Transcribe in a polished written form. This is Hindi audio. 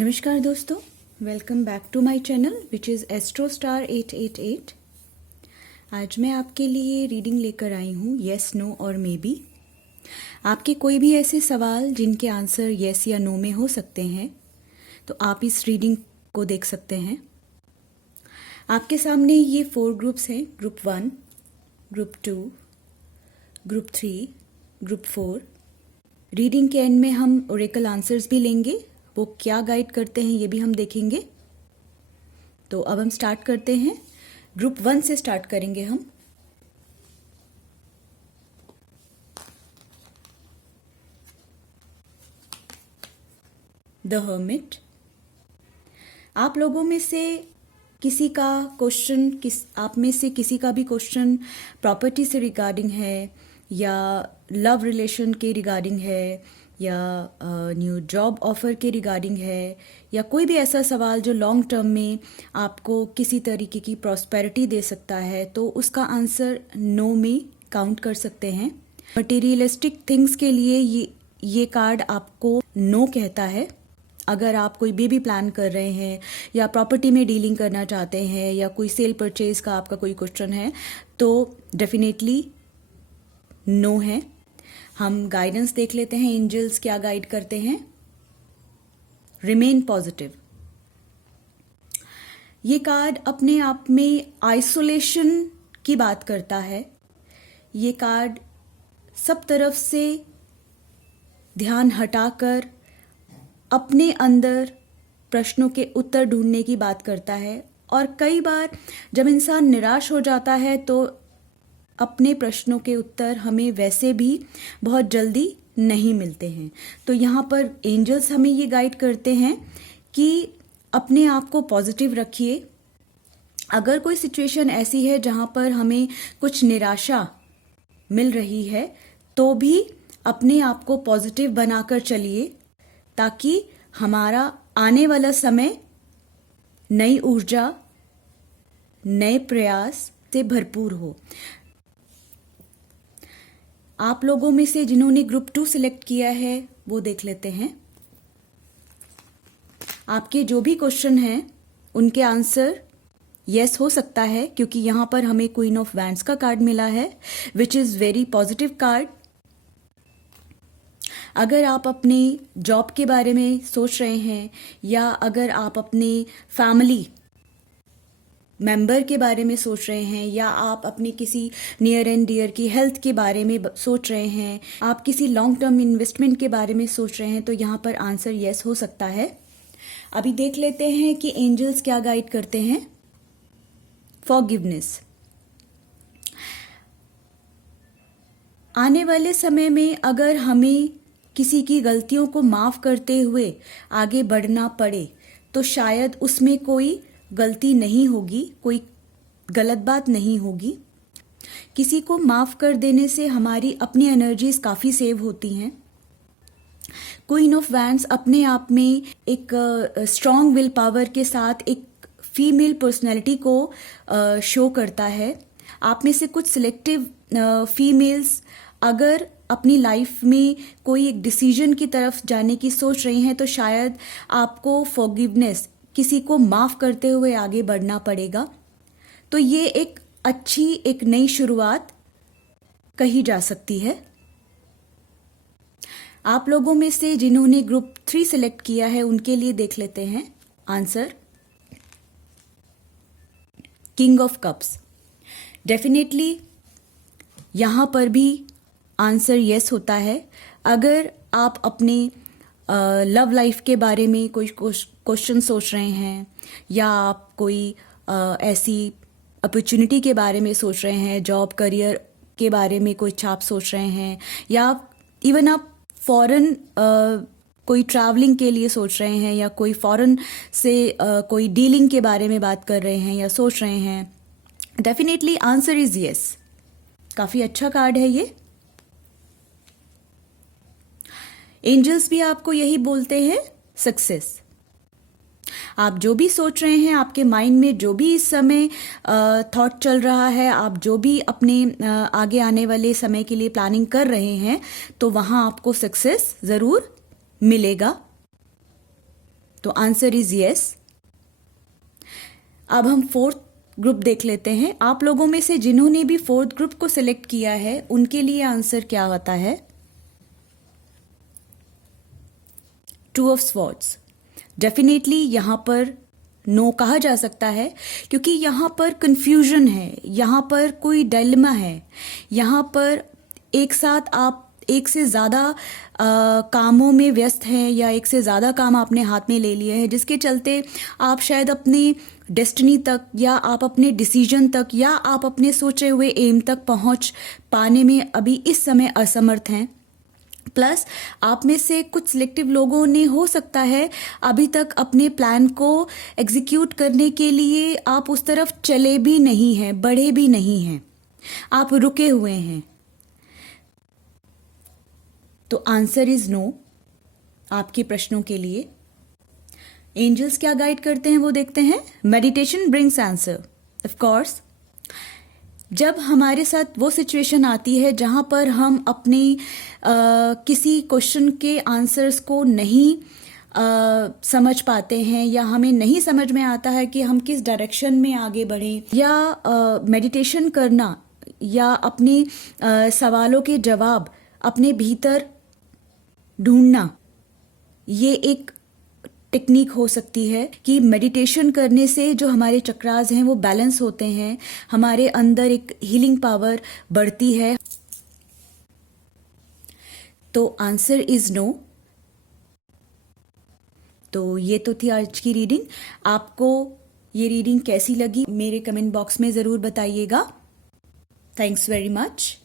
नमस्कार दोस्तों, welcome back to my channel which is Astrostar 888। आज मैं आपके लिए रीडिंग लेकर आई हूँ येस, नो और मे बी। आपके कोई भी ऐसे सवाल जिनके आंसर येस या नो में हो सकते हैं तो आप इस रीडिंग को देख सकते हैं। आपके सामने ये 4 ग्रुप्स हैं, group 1, group 2, group 3, group 4। Reading के एंड में हम ओरेकल आंसर्स भी लेंगे, वो क्या गाइड करते हैं ये भी हम देखेंगे। तो अब हम स्टार्ट करते हैं। ग्रुप 1 से स्टार्ट करेंगे हम। The hermit. आप लोगों में से किसी का क्वेश्चन, आप में से किसी का भी क्वेश्चन प्रॉपर्टी से रिगार्डिंग है या लव रिलेशन के रिगार्डिंग है या न्यू जॉब ऑफर के रिगार्डिंग है या कोई भी ऐसा सवाल जो लॉन्ग टर्म में आपको किसी तरीके की प्रॉस्पेरिटी दे सकता है, तो उसका आंसर नो में काउंट कर सकते हैं। मटेरियलिस्टिक थिंग्स के लिए ये कार्ड आपको नो कहता है। अगर आप कोई बेबी प्लान कर रहे हैं या प्रॉपर्टी में डीलिंग करना चाहते हैं या कोई सेल परचेज का आपका कोई क्वेश्चन है तो डेफिनेटली नो है। हम गाइडेंस देख लेते हैं, एंजल्स क्या गाइड करते हैं। Remain positive. ये कार्ड अपने आप में आइसोलेशन की बात करता है। ये कार्ड सब तरफ से ध्यान हटाकर अपने अंदर प्रश्नों के उत्तर ढूंढने की बात करता है। और कई बार जब इंसान निराश हो जाता है तो अपने प्रश्नों के उत्तर हमें वैसे भी बहुत जल्दी नहीं मिलते हैं। तो यहाँ पर एंजल्स हमें ये गाइड करते हैं कि अपने आप को पॉजिटिव रखिए। अगर कोई सिचुएशन ऐसी है जहाँ पर हमें कुछ निराशा मिल रही है तो भी अपने आप को पॉजिटिव बनाकर चलिए, ताकि हमारा आने वाला समय नई ऊर्जा, नए प्रयास से भरपूर हो। आप लोगों में से जिन्होंने ग्रुप 2 सिलेक्ट किया है वो देख लेते हैं। आपके जो भी क्वेश्चन हैं उनके आंसर यस हो सकता है, क्योंकि यहाँ पर हमें क्वीन ऑफ वैंड्स का कार्ड मिला है which is very positive card. अगर आप अपने जॉब के बारे में सोच रहे हैं या अगर आप अपने फैमिली मेंबर के बारे में सोच रहे हैं या आप अपने किसी नियर एंड डियर की हेल्थ के बारे में सोच रहे हैं, आप किसी लॉन्ग टर्म इन्वेस्टमेंट के बारे में सोच रहे हैं, तो यहाँ पर आंसर यस हो सकता है। अभी देख लेते हैं कि एंजल्स क्या गाइड करते हैं। फॉरगिवनेस। आने वाले समय में अगर हमें किसी की गलतियों को माफ करते हुए आगे बढ़ना पड़े तो शायद उसमें कोई गलती नहीं होगी, कोई गलत बात नहीं होगी। किसी को माफ कर देने से हमारी अपनी एनर्जीज काफ़ी सेव होती हैं। क्वीन ऑफ वैंड्स अपने आप में एक स्ट्रॉन्ग विल पावर के साथ एक फीमेल पर्सनैलिटी को शो करता है। आप में से कुछ सिलेक्टिव फीमेल्स अगर अपनी लाइफ में कोई एक डिसीजन की तरफ जाने की सोच रही हैं तो शायद आपको फॉरगिवनेस, किसी को माफ करते हुए आगे बढ़ना पड़ेगा। तो ये एक अच्छी, एक नई शुरुआत कही जा सकती है। आप लोगों में से जिन्होंने ग्रुप 3 सिलेक्ट किया है उनके लिए देख लेते हैं answer. King of cups. Definitely यहां पर भी आंसर यस होता है। अगर आप अपने लव लाइफ के बारे में कोई क्वेश्चन सोच रहे हैं या आप कोई ऐसी अपॉर्चुनिटी के बारे में सोच रहे हैं, जॉब करियर के बारे में कोई आप सोच रहे हैं या इवन आप फॉरेन कोई ट्रैवलिंग के लिए सोच रहे हैं या कोई फॉरेन से कोई डीलिंग के बारे में बात कर रहे हैं या सोच रहे हैं, डेफिनेटली आंसर इज यस। काफ़ी अच्छा कार्ड है ये। एंजल्स भी आपको यही बोलते हैं, सक्सेस। आप जो भी सोच रहे हैं, आपके माइंड में जो भी इस समय थॉट चल रहा है, आप जो भी अपने आगे आने वाले समय के लिए प्लानिंग कर रहे हैं, तो वहाँ आपको सक्सेस ज़रूर मिलेगा। तो आंसर इज यस। अब हम फोर्थ ग्रुप देख लेते हैं। आप लोगों में से जिन्होंने भी फोर्थ ग्रुप को सिलेक्ट किया है उनके लिए आंसर क्या होता है? Two of swords. डेफिनेटली यहां पर नो कहा जा सकता है क्योंकि यहां पर कंफ्यूजन है, यहां पर कोई डायलेमा है, यहां पर एक साथ आप एक से ज़्यादा कामों में व्यस्त हैं या एक से ज़्यादा काम आपने हाथ में ले लिए हैं, जिसके चलते आप शायद अपनी डेस्टिनी तक या आप अपने डिसीजन तक या आप अपने सोचे हुए एम तक पहुंच पाने में अभी इस समय असमर्थ हैं। प्लस आप में से कुछ सिलेक्टिव लोगों ने हो सकता है अभी तक अपने प्लान को एग्जीक्यूट करने के लिए आप उस तरफ चले भी नहीं हैं, बढ़े भी नहीं हैं, आप रुके हुए हैं। तो आंसर इज नो आपके प्रश्नों के लिए। एंजल्स क्या गाइड करते हैं वो देखते हैं। Meditation brings answer. Of course जब हमारे साथ वो सिचुएशन आती है जहाँ पर हम अपनी किसी क्वेश्चन के आंसर्स को नहीं समझ पाते हैं या हमें नहीं समझ में आता है कि हम किस डायरेक्शन में आगे बढ़ें, या मेडिटेशन करना या अपने सवालों के जवाब अपने भीतर ढूंढना, ये एक टेक्निक हो सकती है कि मेडिटेशन करने से जो हमारे चक्रास हैं वो बैलेंस होते हैं, हमारे अंदर एक हीलिंग पावर बढ़ती है। तो आंसर इज नो। तो ये तो थी आज की रीडिंग। आपको ये रीडिंग कैसी लगी मेरे कमेंट बॉक्स में ज़रूर बताइएगा। Thanks very much.